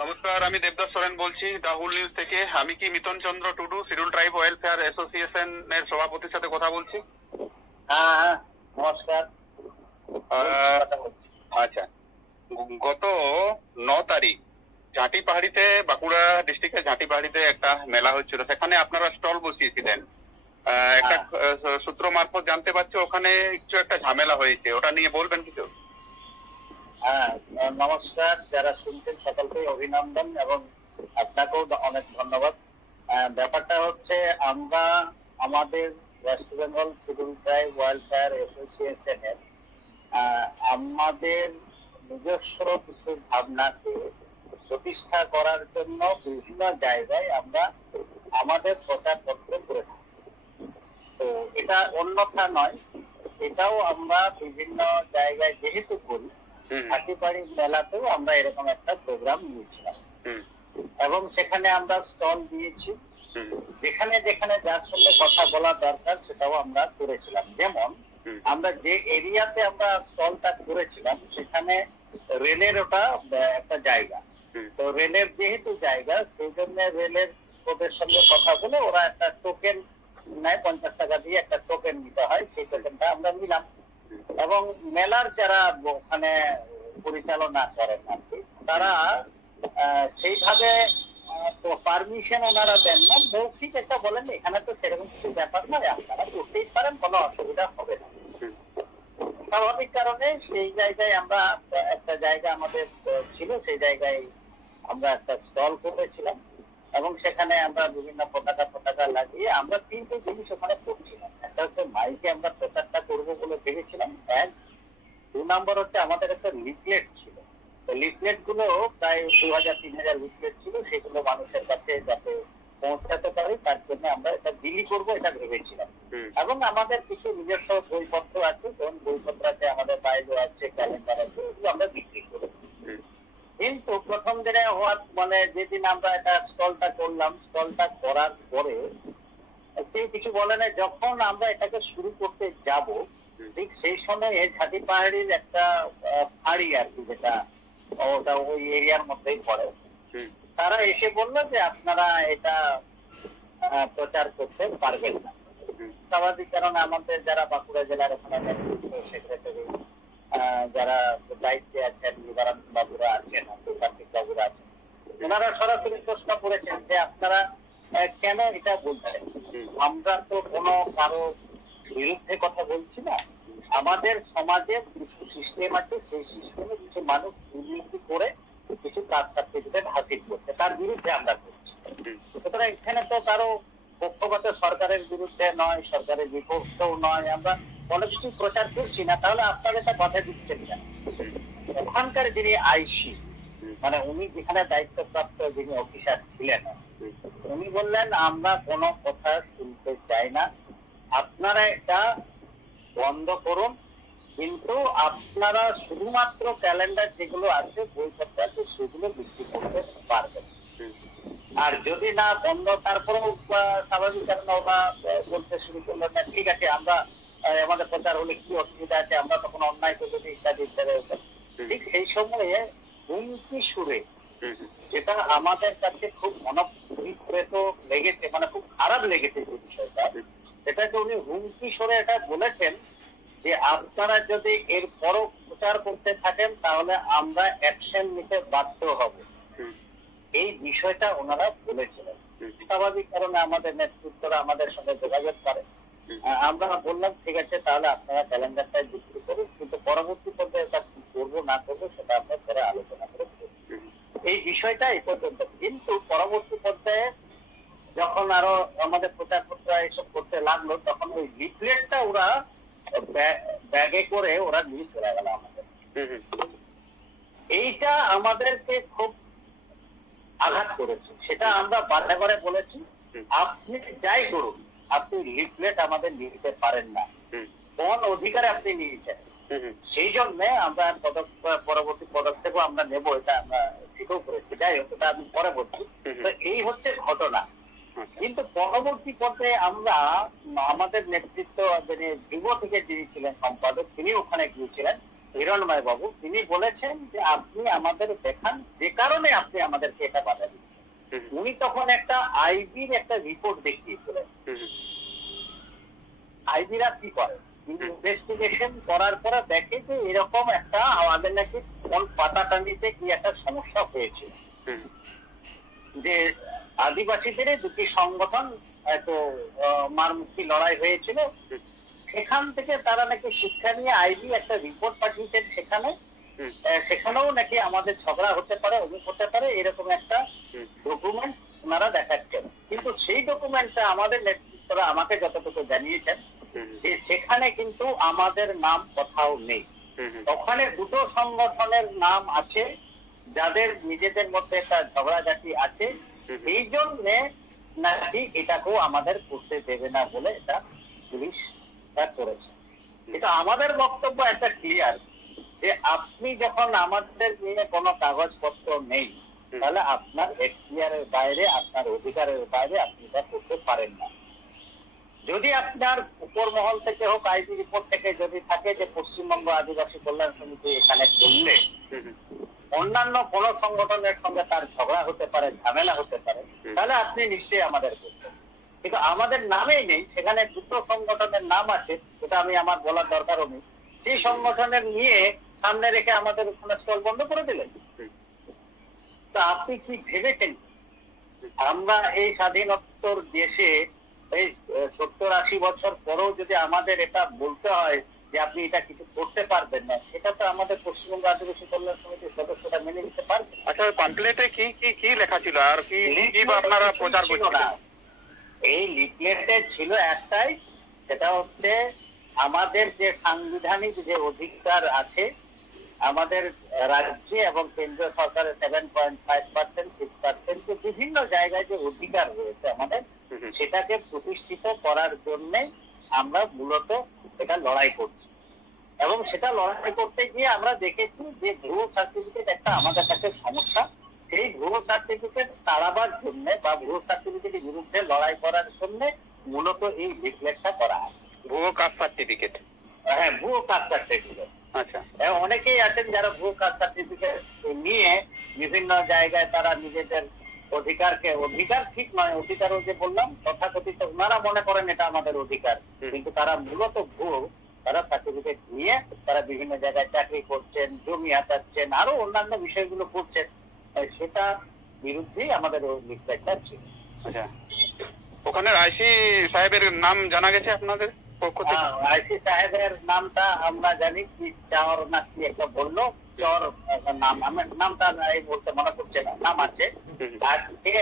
নমস্কার, আমি দেবদাস সোরেন বলছি রাহুল নিউজ থেকে। আমি কি Mitan Chandra Tudu schedule tribe welfare association এর সভাপতির সাথে কথা বলছি? হ্যাঁ, নমস্কার। আচ্ছা, গত 9 তারিখ ঝাঁটি পাহাড়িতে, বাঁকুড়া ডিস্ট্রিক্টের ঝাঁটি পাহাড়িতে একটা মেলা হচ্ছিল, সেখানে আপনারা স্টল বসিয়েছিলেন। একটা সূত্র মারফত জানতে পারছি ওখানে কিছু একটা ঝামেলা হয়েছে, ওটা নিয়ে বলবেন কিছু? হ্যাঁ, নমস্কার। যারা শুনছেন সকলকে অভিনন্দন এবং আপনাকেও অনেক ধন্যবাদ। ব্যাপারটা হচ্ছে, আমরা আমাদের West Bengal schedule tribe welfare অ্যাসোসিয়েশনের আমাদের নিজস্ব কিছু ভাবনাকে প্রতিষ্ঠা করার জন্য বিভিন্ন জায়গায় আমরা আমাদের প্রচারপত্র করে থাকি। তো এটা অন্যথা নয়, এটাও আমরা বিভিন্ন জায়গায় যেহেতু করি, হাতিবাড়ি মেলাতেও আমরা এরকম একটা প্রোগ্রাম নিয়েছিলাম এবং সেখানে আমরা স্টল দিয়েছি। যেখানে যেখানে যার সঙ্গে কথা বলা দরকার সেটাও আমরা করেছিলাম। যেমন আমরা যে এরিয়াতে আমরা স্টলটা করেছিলাম সেখানে রেলের ওটা একটা জায়গা, তো রেলের যেহেতু জায়গা সেই জন্য রেলের ওদের সঙ্গে কথা বলে ওরা একটা টোকেন নেয়, 50 টাকা দিয়ে একটা টোকেন নিতে হয়, সেই টোকেনটা আমরা নিলাম। এবং মেলার যারা ওখানে পরিচালনা করেন আর কি, তারা সেইভাবে পারমিশন ওনারা দেন না, মৌখিক একটা বলেন এখানে তো সেরকম কিছু ব্যাপার নয়, আপনারা করতেই পারেন, কোনো অসুবিধা হবে না। স্বাভাবিক কারণে সেই জায়গায় আমরা একটা জায়গা আমাদের ছিল, সেই জায়গায় আমরা একটা স্টল করেছিলাম এবং সেখানে আমরা বিভিন্ন পতাকা লাগিয়ে আমরা 3টে জিনিস ওখানে করছিলাম। একটা হচ্ছে মাইকে আমরা প্রচারটা করবো বলে ভেবেছিলাম, 1। 2 নম্বর হচ্ছে আমাদের একটা লিফলেট ছিল, লিফলেট গুলো প্রায় 2000-3000 লিফলেট ছিল, সেগুলো মানুষের কাছে যাতে পৌঁছাতে পারি তার জন্য আমরা এটা বিলি করবো এটা ভেবেছিলাম। এবং আমাদের কিছু নিজস্ব বইপত্র আছে, যেমন বইপত্র আছে, আমাদের বাইরে আছে, ক্যালেন্ডার আছে, এগুলো আমরা বিক্রি করি। কিন্তু প্রথম দিনে হওয়ার মানে যেদিন আমরা এটা স্টলটা করলাম, স্টলটা করার পরে কেউ কিছু বলে না। যখন আমরা এটাকে শুরু করতে যাব, ঠিক সেই সময়ে ঝাঁটি পাহাড়ির একটা ফাঁড়ি আর কি, যেটা ওটা ওই এরিয়ার মধ্যেই পড়ে, তারা এসে বললো যে আপনারা এটা প্রচার করতে পারবেন না। স্বাভাবিক কারণে আমাদের যারা বাঁকুড়া জেলার ওখানে সেক্রেটারি, যারা দায়িত্বে আছেন, নিবারণ বাবুরা আছেন, কার্তিক বাবুরা আছেন, ওনারা সরাসরি প্রশ্ন করেছেন যে আপনারা কেন এটা বলছেন। আমরা তো কোনো কারো বিরুদ্ধে কথা বলছি না, আমাদের সমাজে কিছু সিস্টেম আছে, সেই সিস্টেমে কিছু মানুষ দুর্নীতি করে কিছু কাস্ট সার্টিফিকেট হাসিল করছে, তার বিরুদ্ধে আমরা করছি। সুতরাং এখানে তো কারো পক্ষপাত সরকারের বিরুদ্ধে নয়, সরকারের বিপক্ষেও নয়, আমরা কোনো কিছু প্রচার করছি না, তাহলে আপনারা এটা বাধা দিচ্ছেন কেন? ওখানকার যিনি আইসি, মানে উনি যেখানে দায়িত্বপ্রাপ্ত যিনি অফিসার ছিলেন, উনি বললেন আমরা কোনো কথা শুনতে চাই না, আপনারা এটা বন্ধ করুন, কিন্তু আপনারা শুধুমাত্র ক্যালেন্ডার যেগুলো আছে, বইপত্র আছে, সেগুলো বিক্রি করতে পারবেন। আর যদি না বন্ধ, তারপরেও স্বাভাবিক কারণে ওরা বলতে শুরু করলো না ঠিক আছে, আমরা আমাদের প্রচার হলে কি অসুবিধা আছে, আমরা তখন অন্যায় করে যদি ইত্যাদি ইত্যাদি। ঠিক সেই সময়ে হুমকি সুরে, যেটা আমাদের কাছে খুব মনোপ্রীত লেগেছে, মানে খুব খারাপ লেগেছে যে বিষয়টা, সেটাকে উনি হুমকি সুরে এটা বলেছেন যে আপনারা যদি এর পরও প্রচার করতে থাকেন তাহলে আমরা অ্যাকশন নিতে বাধ্য হব। এই বিষয়টা ওনারা বলেছিলেন। স্বাভাবিক কারণে আমাদের নেতৃত্বরা আমাদের সঙ্গে যোগাযোগ করে, আমরা বললাম ঠিক আছে, তাহলে আপনারা ক্যালেন্ডারটাই বিক্রি করুন, কিন্তু পরবর্তী পর্যায়ে এটা কি করবো না করবো সেটা আমরা পরে আলোচনা করে এই বিষয়টা এই পর্যন্ত। কিন্তু পরবর্তী পর্যায়ে যখন আরো আমাদের প্রচারপত্র এইসব করতে লাগলো, তখন ওই লিফলেটটা ওরা ব্যাগে করে ওরা নিয়ে চলে গেল আমাদের। এইটা আমাদেরকে খুব আঘাত করেছে, সেটা আমরা বারে বারে বলেছি আপনি যাই করুন, আপনি লিফলেট আমাদের নিতে পারেন না, কোন অধিকারে আপনি নিয়েছেন। সেই জন্য আমরা পরবর্তী পদক্ষেপও আমরা নেব, এটা আমরা ঠিকও করেছি। যাই হোক, এটা আমি পরে বলছি। তো এই হচ্ছে ঘটনা। কিন্তু পরবর্তী পর্যায়ে আমরা আমাদের নেতৃত্ব যিনি যুব থেকে যিনি ছিলেন সম্পাদক, তিনি ওখানে গিয়েছিলেন হিরণময় বাবু, তিনি বলেছেন যে আপনি আমাদের দেখান যে কারণে আপনি আমাদেরকে এটা বাধা দিচ্ছেন। উনি তখন একটা আইবির একটা রিপোর্ট দেখিয়েছিলেন। আইবিরা কি করে, ইনভেস্টিগেশন করার পরে দেখে যে এরকম একটা আমাদের নাকি কোন পাতাটান্ডিতে কি একটা সমস্যা হয়েছে, যে আদিবাসীদের দুটি সংগঠন হয়তো মারমুখী লড়াই হয়েছিল। সেখান থেকে তারা নাকি শিক্ষা নিয়ে আইবি একটা রিপোর্ট পাঠিয়েছেন, সেখানেও নাকি আমাদের ঝগড়া হতে পারে, অভিযোগ হতে পারে, এরকম একটা ডকুমেন্ট ওনারা দেখাচ্ছেন। কিন্তু সেই ডকুমেন্টটা আমাদের নেতৃত্বরা আমাকে যতটুকু জানিয়েছেন যে সেখানে কিন্তু আমাদের নাম কোথাও নেই। ওখানে দুটো সংগঠনের নাম আছে যাদের নিজেদের মধ্যে একটা ঝগড়াঝাটি আছে, এই জন্য নাকি এটাকেও আমাদের করতে দেবে না বলে এটা পুলিশ করেছে। কিন্তু আমাদের বক্তব্য একটা ক্লিয়ার, যে আপনি যখন আমাদের নিয়ে কোনো কাগজপত্র নেই, তাহলে আপনার এখতিয়ারের বাইরে, আপনার অধিকারের বাইরে আপনি এটা করতে পারেন না। যদি আপনার উপর মহল থেকে হোক, আইবি রিপোর্ট থেকে যদি থাকে যে পশ্চিমবঙ্গ আদিবাসী কল্যাণ সমিতি এখানে করলে অন্যান্য কোন সংগঠনের সঙ্গে তার ঝগড়া হতে পারে, ঝামেলা হতে পারে, তাহলে আপনি নিশ্চয়ই আমাদের করবেন। কিন্তু আমাদের নামেই নেই, সেখানে দুটো সংগঠনের নাম আছে, এটা আমি আমার বলার দরকারও নেই। সেই সংগঠনের নিয়ে সামনে রেখে আমাদের ওখানে স্টল বন্ধ করে দিলেন। তা আপনি কি ভেবেছেন আমরা এই স্বাধীনোত্তর দেশে এই 70-80 বছর পরেও যদি আমাদের এটা বলতে হয় যে আপনি এটা কিছু করতে পারবেন না, সেটা তো আমাদের পশ্চিমবঙ্গ আদিবাসী কল্যাণ সমিতির সদস্যরা মেনে নিতে পারবে? আচ্ছা, পাম্পলেটে কি কি কি লেখা ছিল আর কি কি বা আপনারা প্রচার করছিলেন? এই লিফলেটে ছিল একটাই, সেটা হচ্ছে আমাদের যে সাংবিধানিক যে অধিকার আছে, আমাদের রাজ্যে এবং কেন্দ্রীয় সরকারের 7.5%, 6% বিভিন্ন জায়গায় যে অধিকার রয়েছে আমাদের, সেটাকে প্রতিষ্ঠিত করার জন্য আমরা মূলত এটা লড়াই করছি। এবং সেটা লড়াই করতে গিয়ে আমরা দেখেছি যে ভুয়ো সার্টিফিকেট একটা আমাদের কাছে সমস্যা। সেই ভুয়ো সার্টিফিকেট তাড়াবার জন্য বা ভুয়ো সার্টিফিকেটের বিরুদ্ধে লড়াই করার জন্য মূলত এই লিফলেটটা করা হয়। ভুয়ো কাস্ট সার্টিফিকেট? হ্যাঁ, ভুয়ো কাস্ট সার্টিফিকেট। আচ্ছা, অনেকেই আছেন যারা ভুয়ো কাস্ট সার্টিফিকেট নিয়ে বিভিন্ন জায়গায় তারা নিজেদের অধিকারকে, অধিকার ঠিক নয়, অধিকারও যে বললাম তথাকথিত, ওনারা মনে করেন এটা আমাদের অধিকার, কিন্তু তারা মূলত ভুয়ো, তারা সার্টিফিকেট নিয়ে তারা বিভিন্ন জায়গায় চাকরি করছেন, জমি হাতাচ্ছেন, আরো অন্যান্য বিষয়গুলো করছেন। সেটা বিরুদ্ধেই আমাদের ওই লিফলেটটা ছিল। আচ্ছা, ওখানে আইসি সাহেবের নাম জানা গেছে আপনাদের পক্ষ থেকে? আইসি সাহেবের নামটা আমরা জানি, কি চর না কি একটা বললো, চর নাম, আমার নামটা এই বলতে মনে করছে না, নাম আছে আজকে।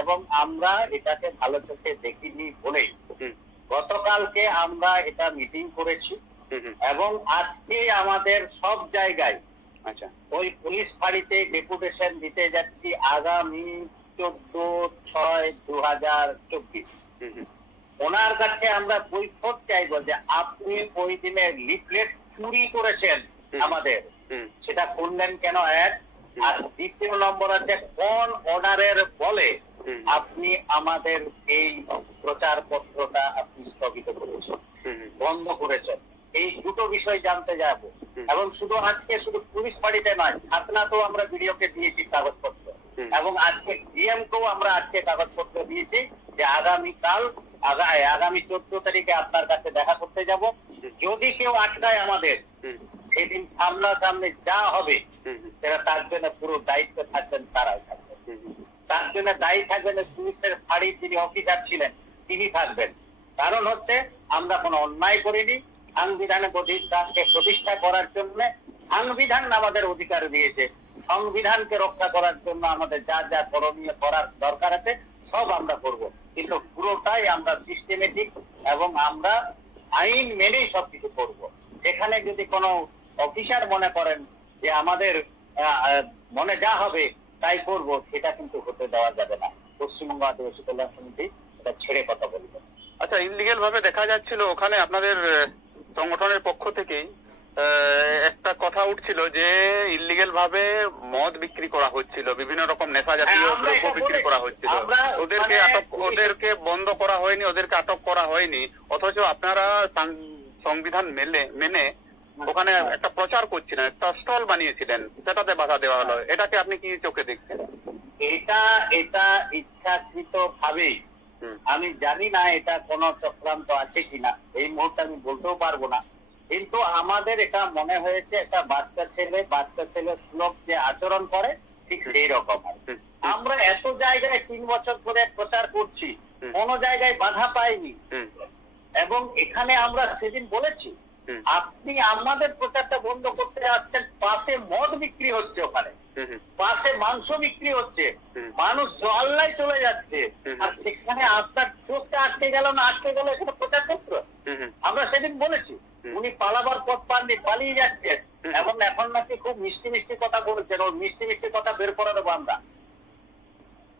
এবং আমরা এটাকে ভালো চোখে দেখিনি বলেই গতকালকে আমরা এটা মিটিং করেছি এবং আজকে আমাদের সব জায়গায় আচ্ছা ওই পুলিশ ফাঁড়িতে ডেপুটেশন দিতে যাচ্ছি আগামী 14/6/2024। ওনার কাছে আমরা বৈঠক চাইবো যে আপনি ওই দিনের লিফলেট চুরি করেছেন আমাদের, সেটা করলেন কেন, এক। আর দ্বিতীয় নম্বর আছে কোন অর্ডারের বলে আপনি আমাদের এই প্রচার পত্রটা আপনি স্থগিত করেছেন, বন্ধ করেছেন। এই দুটো বিষয় জানতে যাব। এবং শুধু আজকে শুধু পুলিশ ফাঁড়িতে নয়, খাতনাতেও আমরা ভিডিওকে দিয়েছি কাগজপত্র, এবং আজকে ডিএম কেও আমরা আজকে কাগজপত্র দিয়েছি যে আগামীকাল আগামী 14 তারিখে আপনার কাছে দেখা করতে যাব। যদি কেউ আটকায় আমাদের, সেদিন সামনাসামনি যা হবে সেটা তার জন্য পুরো দায়িত্ব থাকবেন তারাই থাকবেন। তার জন্য দায়ী থাকবেন পুলিশের ফাঁড়ির যিনি অফিসার ছিলেন তিনি থাকবেন। কারণ হচ্ছে আমরা কোনো অন্যায় করিনি, সাংবিধানিক অধিকারকে প্রতিষ্ঠা করার জন্য সংবিধান আমাদের অধিকার দিয়েছে। সংবিধানকে রক্ষা করার জন্য আমাদের যা যা করণীয় করার দরকার আছে সব আমরা করব, কিন্তু পুরোটাই আমরা সিস্টেমেটিক এবং আমরা আইন মেনেই সবকিছু করব। সেখানে যদি কোনো অফিসার মনে করেন যে আমাদের মনে যা হবে তাই করব, সেটা কিন্তু হতে দেওয়া যাবে না। পশ্চিমবঙ্গ আদিবাসী কল্যাণ সমিতি এটা ছেড়ে কথা বলবে। আচ্ছা, ইনলিগেল ভাবে দেখা যাচ্ছিল ওখানে আপনাদের সংগঠনের পক্ষ থেকেই একটা কথা উঠছিল যে ইলিগেল ভাবে মদ বিক্রি করা হচ্ছিল, বিভিন্ন রকম নেশা জাতীয় দ্রব্য বিক্রি করা হচ্ছিল। ওদেরকে বন্ধ করা হয়নি, ওদেরকে আটক করা হয়নি, অথচ আপনারা সংবিধান মেনে ওখানে একটা প্রচার করছিলেন, একটা স্টল বানিয়েছিলেন, সেটাতে বাধা দেওয়া হলো, এটাকে আপনি কি চোখে দেখছেন? এটা এটা ইচ্ছাকৃত ভাবেই, হুম, আমি জানি না এটা কোনো চক্রান্ত আছে কিনা, এই মুহূর্তে আমি বলতেও পারবো না, কিন্তু আমাদের এটা মনে হয়েছে একটা বাচ্চা ছেলে সুলভ যে আচরণ করে ঠিক সেই রকম আর কি। হুম, আমরা এত জায়গায় 3 বছর ধরে প্রচার করছি, হুম। কোনো জায়গায় বাধা পাইনি, হুম, এবং এখানে আমরা সেদিন বলেছি হুম, আপনি আমাদের প্রচারটা বন্ধ করতে আসছেন, পাশে মদ বিক্রি হচ্ছে, ওখানে হুম, হুম, পাশে মাংস বিক্রি হচ্ছে, হুম। মানুষ জল্লায় চলে যাচ্ছে, হুম। আর সেখানে আপনার চোখটা আটকে গেল না, আটকে গেল এখানে প্রচার ক্ষেত্র। হুম, হুম, আমরা সেদিন বলেছি হুম। উনি পালাবার পথ পাননি, পালিয়ে যাচ্ছে, হুম। এখন নাকি খুব মিষ্টি মিষ্টি কথা বলছেন, ওর মিষ্টি মিষ্টি কথা বের করে দেবো আমরা।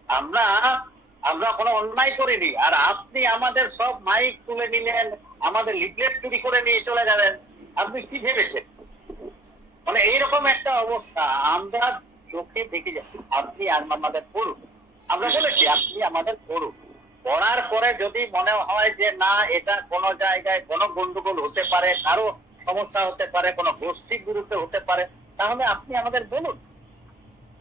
আমরা আমরা কোনো অন্যায় করিনি, আর আপনি আমাদের সব মাইক তুলে নিলেন, আমাদের লিফলেট চুরি করে নিয়ে চলে যাবেন, আপনি কি ভেবেছেন? মানে এইরকম একটা অবস্থা আমরা চোখে দেখে যাচ্ছি। আপনি আমাদের করুন, আমরা বলেছি আপনি আমাদের করুন, করার পরে যদি মনে হয় যে না এটা কোনো জায়গায় কোনো গন্ডগোল হতে পারে, কারো সমস্যা হতে পারে, কোনো গোষ্ঠীর বিরুদ্ধে হতে পারে, তাহলে আপনি আমাদের বলুন।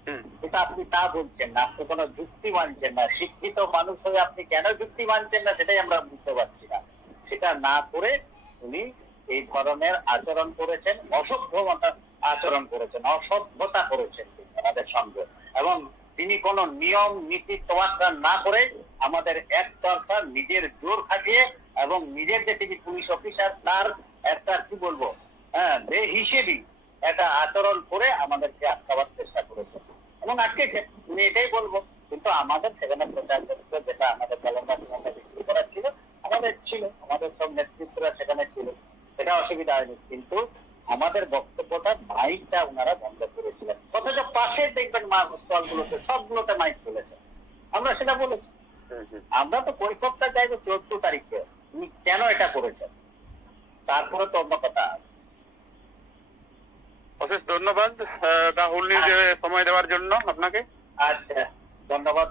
হুম, কিন্তু আপনি তা বলছেন না, আপনি কোনো যুক্তি মানছেন না, শিক্ষিত মানুষ হয়ে আপনি কেন যুক্তি মানছেন না সেটাই আমরা বুঝতে পারছি না। সেটা না করে উনি এই ধরনের আচরণ করেছেন, অসভ্যতা আচরণ করেছেন, অসভ্যতা করেছেন তিনি আমাদের সঙ্গে, এবং তিনি কোনো নিয়ম নীতি তোয়াক্কা না করে আমাদের একতরফা নিজের জোর খাটিয়ে এবং নিজের যে তিনি পুলিশ অফিসার তার একটা কি বলবো বেহিসেবি একটা আচরণ করে আমাদেরকে আটকাবার চেষ্টা করেছেন এবং আটকেছে। আমি এটাই বলবো, কিন্তু আমাদের সেখানে প্রচার ক্ষেত্রে যেটা আমাদের ক্যালেন্ডার বিক্রি করা ছিল, আমাদের ছিল, আমাদের সব নেতৃত্বরা সেখানে ছিল, সেটা অসুবিধা হয়নি, কিন্তু আমাদের বক্তব্যটা মাইকটা ওনারা বন্ধ করেছিলেন, অথচ পাশে দেখবেন স্টলগুলোতে সবগুলোতে মাইক চলেছে। আমরা সেটা বলেছি, হুম, হুম। আমরা তো পরিকল্পনা চাইবো 14 তারিখে উনি কেন এটা করেছেন, তারপরে তো অন্য কথা। অশেষ ধন্যবাদ রাহুল নিউজে সময় দেওয়ার জন্য আপনাকে। আচ্ছা, ধন্যবাদ।